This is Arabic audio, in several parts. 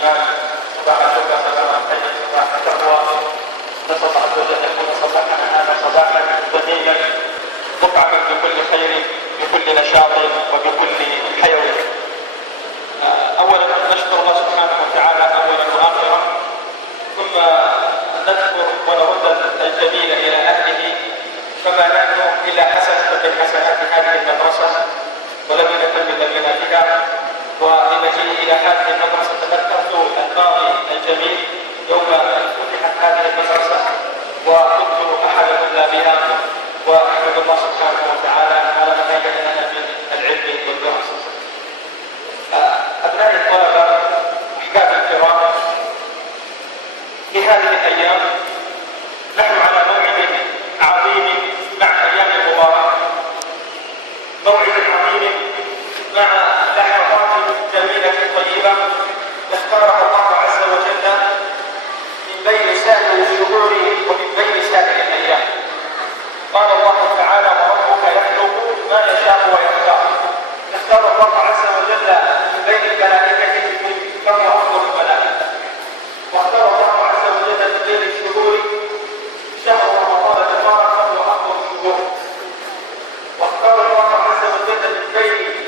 صباح الشكر صباح الخير صباح التقوى. نسأل الله عز وجل أن يكون صباحنا هذا صباحا بديلا مطعما بكل خير بكل نشاط وبكل حيوية. أولا نشكر الله سبحانه وتعالى أولا وآخرا، ثم نذكر ونرد الجميل إلى أهله، فما نحن إلا حسنة من حسنات هذه المدرسة ولم نكمل بها. ولمجيء إلى هذه المدرسة تذكرت الماضي الجميل يوم فتحت هذه المدرسة وكنت أحد طلابها، وأحمد الله سبحانه وتعالى على ما هيأ لنا من العلم والدراسة. أبناء الطلبة أحبابي الكرام، في هذه الأيام نحن على موعد عظيم مع أيام المباركة، موعد عظيم مع لحظات جميلة طيبة اختارها الله عز وجل من بين سائر الشهور ومن بين سائر الأيام. قال الله تعالى: وربك يخلق ما يشاء ويختار. اختار الله عز وجل من بين الملائكة فهو أفضل الملائكة، واختار الله عز وجل من بين الشهور شهر رمضان المبارك فهو أفضل الشهور، واختار الله عز وجل من بين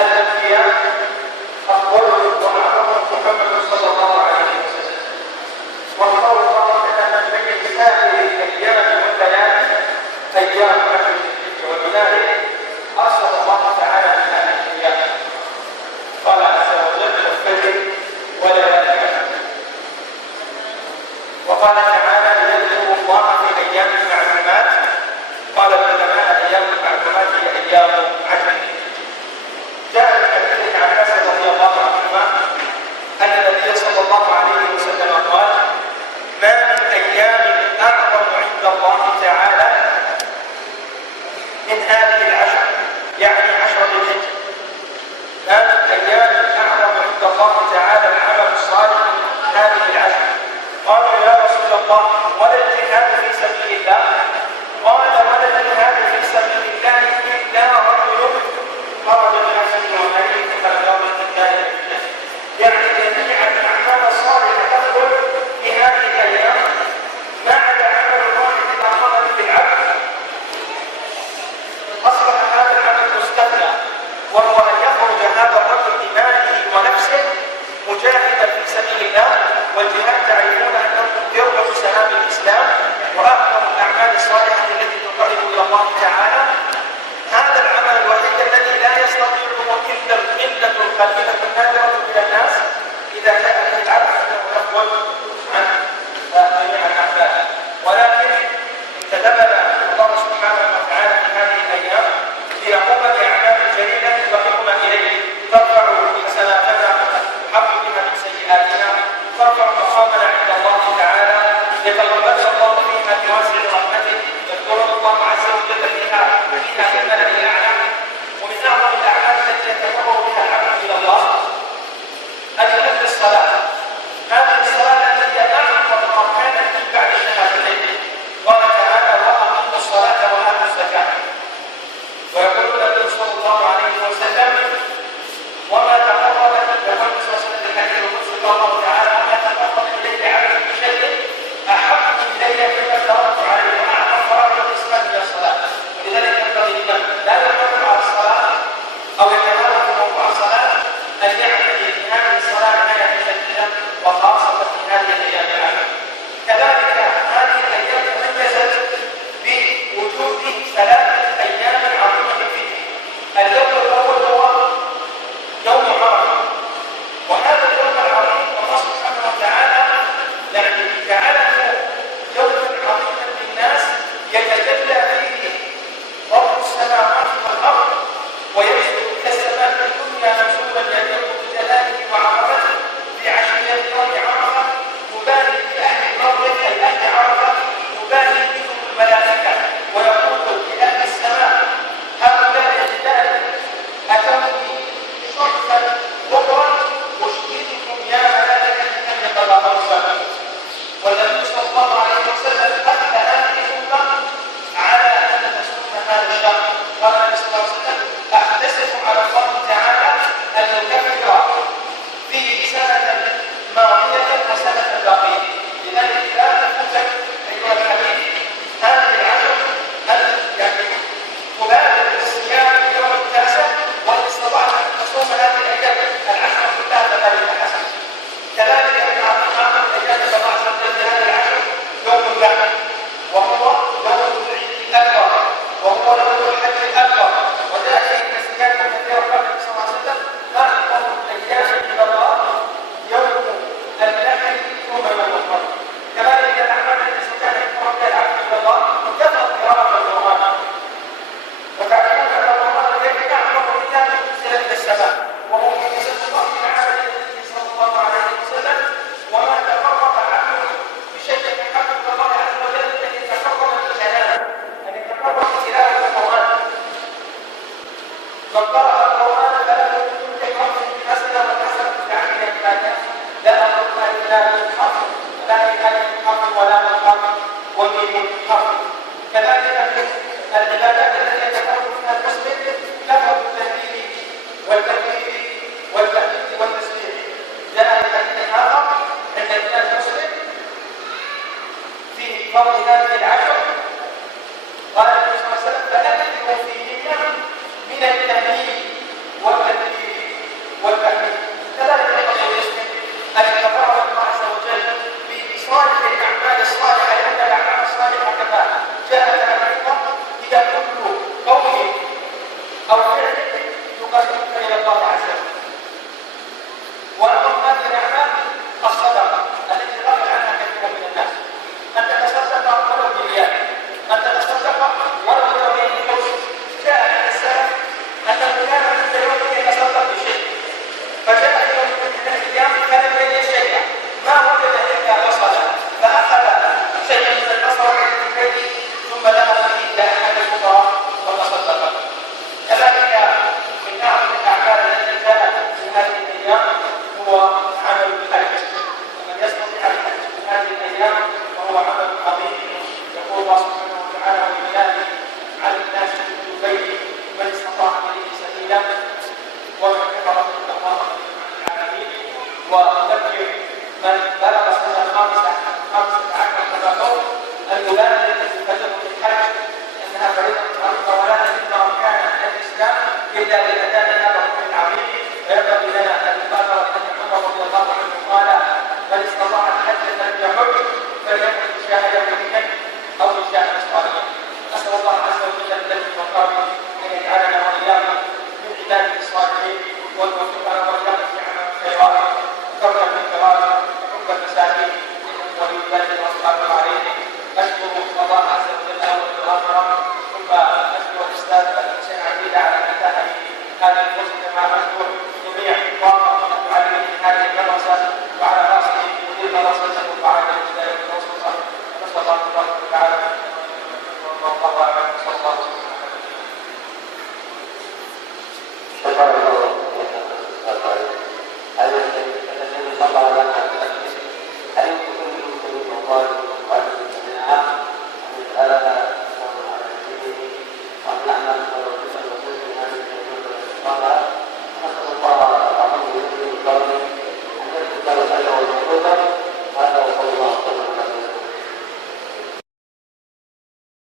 الأنبياء أفضلهم وأعظمهم محمد صلى الله عليه وسلم، واختار الله تعالى من بين سائر الأيام والليالي أيام عشر الحج، وبذلك أرسل الله تعالى من هذه الأيام. قال عز وجل: والفجر وليالي عشر. وقال تعالى: ليذكروا الله في أيام معلومات. قال العلماء: أيام معلومات هي أيام عشر. جاء من حديث عن عباس رضي الله عنهما أن النبي صلى الله عليه وسلم قال: ما من أيام أعظم عند الله تعالى من هذه العشر، يعني عشر ذي الحجة. ما من أيام أعظم عند الله تعالى العمل الصالح من هذه العشر. قالوا: يا رسول الله، ولا الجهاد في سبيل الله؟ قال: ولا الجهاد في سبيل الله إلا رجل خرج بنفسه وماله فبلغ الجهاد. يعني جميع الأعمال الصالحة تدخل في هذه الأيام ما عدا عمل واحد إذا خرج بالعبد أصبح هذا العمل مستثنى، وهو أن يخرج هذا الرجل بماله ونفسه مجاهدا في سبيل الله. والجهاد تعرفون أنه ذروة سهام الإسلام وأعظم الأعمال الصالحة التي تقرب إلى الله تعالى. هذا العمل الوحيد الذي لا يستطيعه إلا القلة القليلة النادرة من الناس، إذا جاء به العبد فإنه يفضل عن جميع الأعمال. ولكن انتدبنا الله سبحانه وتعالى في هذه الأيام ليقوم بأعمال جليلة تقربنا إليه، ترفع حسناتنا وتحط بها من سيئاتنا، ترفع مقامنا عند الله تعالى، يتقبلنا الله فيها بواسع رحمته، يذكرنا الله عز وجل فيها في الملأ الأعلى. ومن أعظم الأعمال التي يتقرب قريب حرف. كذلك العبادات التي يتفرد فيها المسلم كثرة التهليل والتكبير والتحميد والتسبيح. جاء الحديث آخر عند الإمام مسلم فيه فضل هذه العشر، قال النبي صلى الله عليه وسلم: فأكثروا فيهن من التهليل والتكبير والتحميد